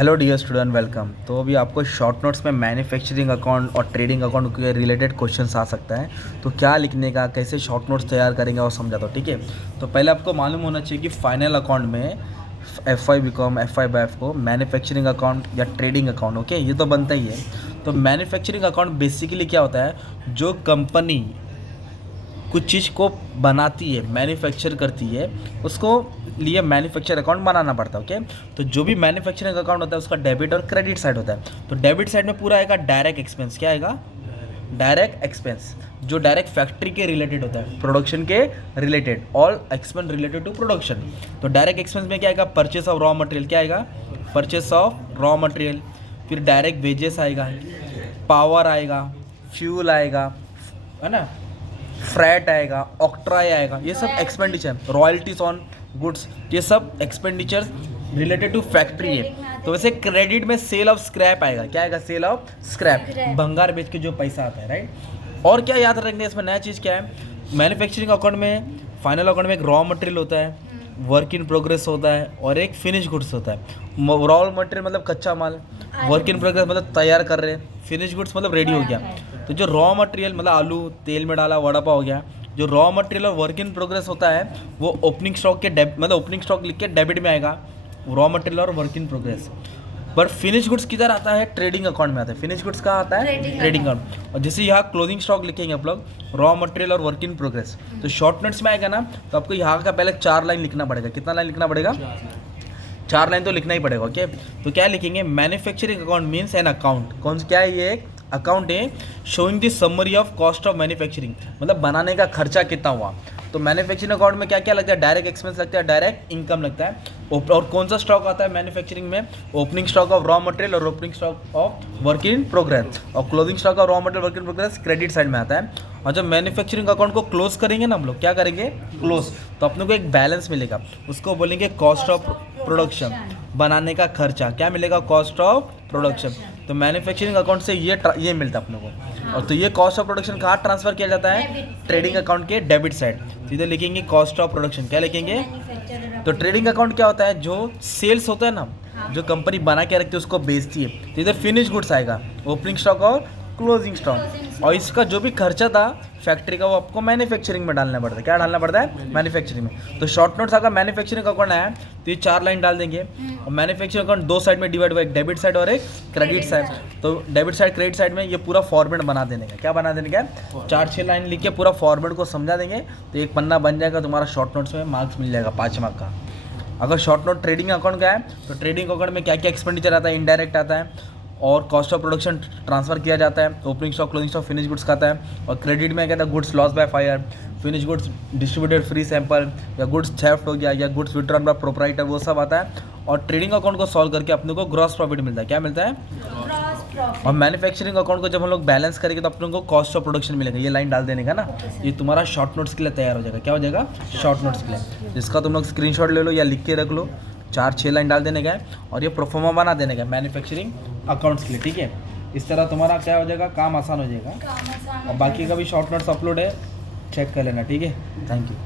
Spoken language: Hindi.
Hello dear student, welcome. तो अभी आपको शॉर्ट नोट्स में मैन्युफैक्चरिंग अकाउंट और ट्रेडिंग अकाउंट के रिलेटेड क्वेश्चंस आ सकता है। तो क्या लिखने का, कैसे शॉर्ट नोट्स तैयार करेंगे और समझाता हूँ, ठीक है। तो पहले आपको मालूम होना चाहिए कि फाइनल अकाउंट में FI बीकॉम FI बाय को मैन्युफैक्चरिंग अकाउंट या ट्रेडिंग अकाउंट, ओके, ये तो बनता ही है। तो मैन्युफैक्चरिंग अकाउंट बेसिकली क्या होता है, जो कंपनी कुछ चीज़ को बनाती है, मैन्युफैक्चर करती है, उसको लिए मैन्युफैक्चर अकाउंट बनाना पड़ता है, ओके। तो जो भी मैन्युफैक्चरिंग अकाउंट होता है उसका डेबिट और क्रेडिट साइड होता है। तो डेबिट साइड में पूरा आएगा डायरेक्ट एक्सपेंस। क्या आएगा? डायरेक्ट एक्सपेंस, जो डायरेक्ट फैक्ट्री के रिलेटेड होता है, प्रोडक्शन के related, all expense related to production. तो डायरेक्ट एक्सपेंस में क्या आएगा? Purchase of raw material. क्या आएगा? Purchase of raw material. फिर डायरेक्ट वेजेस आएगा, पावर आएगा, फ्यूल आएगा, है ना, फ्रैट आएगा, ऑक्ट्राई आएगा, ये सब एक्सपेंडिचर, रॉयल्टीज ऑन गुड्स, ये सब एक्सपेंडिचर रिलेटेड टू फैक्ट्री है। तो वैसे क्रेडिट में सेल ऑफ स्क्रैप आएगा। क्या आएगा? सेल ऑफ स्क्रैप, भंगार बेच के जो पैसा आता है, राइट। और क्या याद रखना है इसमें, नया चीज़ क्या है, मैन्युफैक्चरिंग अकाउंट में, फाइनल अकाउंट में एक रॉ मटेरियल होता है, वर्क इन प्रोग्रेस होता है, और एक फिनिश गुड्स होता है। रॉ मटेरियल मतलब कच्चा माल, वर्क इन प्रोग्रेस मतलब तैयार कर रहे हैं, फिनिश गुड्स मतलब रेडी हो गया। तो जो रॉ मटेरियल मतलब आलू तेल में डाला वड़ा पाव हो गया, जो रॉ मटेरियल और वर्क इन प्रोग्रेस होता है वो ओपनिंग स्टॉक के मतलब ओपनिंग स्टॉक लिख के डेबिट में आएगा, रॉ मटेरियल और वर्क इन प्रोग्रेस। पर फिनिश गुड्स किधर आता है? ट्रेडिंग अकाउंट में आता है। फिनिश गुड्स कहाँ आता है? Trading account. और जैसे यहाँ क्लोजिंग स्टॉक लिखेंगे आप लोग, रॉ मटेरियल और वर्क इन प्रोग्रेस, तो शॉर्ट नोट्स में आएगा ना, तो आपको यहाँ का पहले 4 लाइन लिखना पड़ेगा। कितना लाइन लिखना पड़ेगा? 4 लाइन तो लिखना ही पड़ेगा, ओके। तो क्या लिखेंगे? Manufacturing account means an account. कौन सा? क्या है ये? एक अकाउंट है showing the summary of cost of manufacturing, मतलब बनाने का खर्चा कितना हुआ। तो मैन्युफैक्चरिंग अकाउंट में क्या क्या लगता है? डायरेक्ट एक्सपेंस लगता है, डायरेक्ट इनकम लगता है। और कौन सा स्टॉक आता है मैन्युफैक्चरिंग में? Opening stock of raw material और opening stock of work in progress, और closing stock of raw material work in progress credit side में आता है। और जब मैन्युफैक्चरिंग अकाउंट को क्लोज करेंगे ना हम लोग, क्या करेंगे? क्लोज, तो अपने को एक बैलेंस मिलेगा, उसको बोलेंगे कॉस्ट ऑफ प्रोडक्शन, बनाने का खर्चा। क्या मिलेगा? Cost of production. तो मैन्युफैक्चरिंग अकाउंट से ये मिलता है अपने को। और तो ये कॉस्ट ऑफ प्रोडक्शन कहाँ ट्रांसफर किया जाता है? ट्रेडिंग अकाउंट के डेबिट साइड। सीधे लिखेंगे कॉस्ट ऑफ प्रोडक्शन। क्या लिखेंगे? तो ट्रेडिंग अकाउंट क्या होता है? जो सेल्स होता है ना, जो कंपनी बना के रखती है उसको बेचती है। तो इधर फिनिश गुड्स आएगा, ओपनिंग स्टॉक और क्लोजिंग स्टॉक। और इसका जो भी खर्चा था फैक्ट्री का, वो आपको मैन्युफैक्चरिंग में डालना पड़ता है। क्या डालना पड़ता है? मैन्युफैक्चरिंग में। तो शॉर्ट नोट्स अगर मैन्युफैक्चरिंग अकाउंट आया तो ये 4 लाइन डाल देंगे। और मैन्युफैक्चरिंग अकाउंट 2 साइड में डिवाइड हुआ, एक डेबिट साइड और एक क्रेडिट साइड। तो डेबिट साइड क्रेडिट साइड में ये पूरा फॉर्मेट बना देने का। क्या बना देने का? 4-6 लाइन लिख के पूरा फॉर्मेट को समझा देंगे, तो एक पन्ना बन जाएगा तुम्हारा। शॉर्ट नोट्स में मार्क्स मिल जाएगा 5 मार्क का। अगर शॉर्ट नोट ट्रेडिंग अकाउंट का है तो ट्रेडिंग अकाउंट में क्या क्या एक्सपेंडिचर आता है? इनडायरेक्ट आता है, और कॉस्ट ऑफ प्रोडक्शन ट्रांसफर किया जाता है, opening stock closing stock finish goods का आता है। और क्रेडिट में क्या था? Goods loss by fire, finish goods distributed free sample, या गुड्स थेफ्ट हो गया, या गुड्स विड्रॉन बाय प्रोप्राइटर, वो सब आता है। और ट्रेडिंग अकाउंट को सॉल्व करके अपने को ग्रॉस प्रॉफिट मिलता है। क्या मिलता है? और मैन्युफैक्चरिंग अकाउंट को जब हम लोग बैलेंस करेंगे तो अपने को कॉस्ट ऑफ प्रोडक्शन मिलेगा। ये लाइन डाल देने का ना, ये तुम्हारा शॉर्ट नोट्स के लिए तैयार हो जाएगा। क्या हो जाएगा? शॉर्ट नोट्स के लिए, जिसका तुम लोग स्क्रीनशॉट ले लो या लिख के रख लो। 4-6 लाइन डाल देने का है, और ये प्रोफॉर्मा बना देने का मैन्युफैक्चरिंग अकाउंट्स के लिए, ठीक है। इस तरह तुम्हारा क्या हो जाएगा? काम आसान हो जाएगा। और बाकी का भी शॉर्ट नोट्स अपलोड है, चेक कर लेना, ठीक है। Thank you.